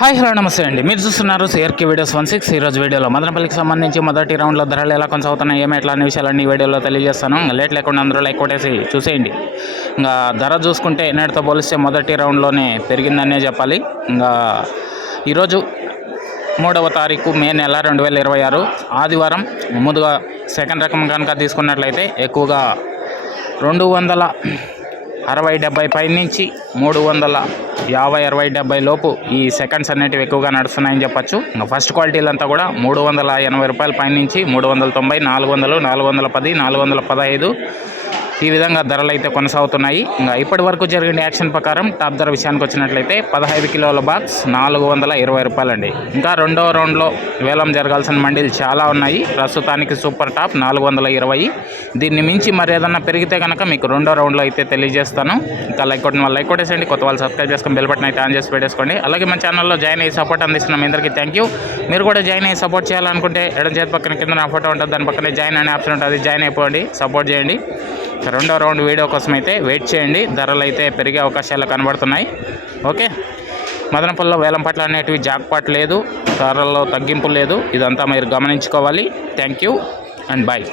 Hi hello నమస్తే అండి. మీరు చూస్తున్నారు సిఆర్కే వీడియోస్ 16. ఈరోజు వీడియోలో మదనపల్లికి సంబంధించి మొదటి రౌండ్లో ధరలు ఎలా కొనసాగుతున్నాయి, ఎట్లా అనే విషయాలన్నీ వీడియోలో తెలియజేస్తాను. ఇంకా లేట్ లేకుండా అందరూ లైక్ కొట్టేసి చూసేయండి. ఇంకా ధర చూసుకుంటే ఎన్నటితో పోలిస్తే మొదటి రౌండ్లోనే పెరిగిందనే చెప్పాలి. ఇంకా ఈరోజు 3వ తారీఖు మే నెల 2026 ఆదివారం. ముందుగా సెకండ్ రకం కనుక తీసుకున్నట్లయితే ఎక్కువగా 260-70 పై నుంచి 350-60-70 లోపు ఈ సెకండ్స్ అనేటివి ఎక్కువగా నడుస్తున్నాయని చెప్పచ్చు. ఇంకా ఫస్ట్ క్వాలిటీలంతా కూడా 380 రూపాయల పై నుంచి 390, 400, 410, 415 ఈ విధంగా ధరలు అయితే కొనసాగుతున్నాయి. ఇంకా ఇప్పటి వరకు జరిగిన యాక్షన్ ప్రకారం టాప్ ధర విషయానికి వచ్చినట్లయితే 15 కిలోల బాక్స్ 420 రూపాయలండి. ఇంకా రెండో రౌండ్లో వేలం జరగాల్సిన మండీలు చాలా ఉన్నాయి. ప్రస్తుతానికి సూపర్ టాప్ 420. దీన్ని మించి మరి ఏదన్నా పెరిగితే కనుక మీకు రెండో రౌండ్లో అయితే తెలియజేస్తాను. ఇంకా లైక్ కొట్టిన వాళ్ళు లైక్ కొట్టేసండి, కొత్త వాళ్ళు సబ్స్క్రైబ్ చేసుకొని బెల్ బటన్ అయితే ఆన్ చేసి పెట్టేసుకోండి. అలాగే మన ఛానల్లో జాయిన్ అయ్యి సపోర్ట్ అందిస్తున్న మీ అందరికీ థ్యాంక్ యూ. మీరు కూడా జాయిన్ అయ్యి సపోర్ట్ చేయాలనుకుంటే ఎడం చేతి పక్కన కింద నా ఫోటో ఉంటుంది, దాని పక్కనే జాయిన్ అనే ఆప్షన్ ఉంటుంది. జాయిన్ అయిపోండి, సపోర్ట్ చేయండి. రెండో రౌండ్ వీడియో కోసం అయితే వెయిట్ చేయండి. ధరలు అయితే పెరిగే అవకాశాలు కనబడుతున్నాయి. ఓకే, మదనపల్లిలో వేలం పట్ల అనేటివి జాక్పాట్ లేదు, ధరల్లో తగ్గింపు లేదు. ఇదంతా మీరు గమనించుకోవాలి. Thank you and bye.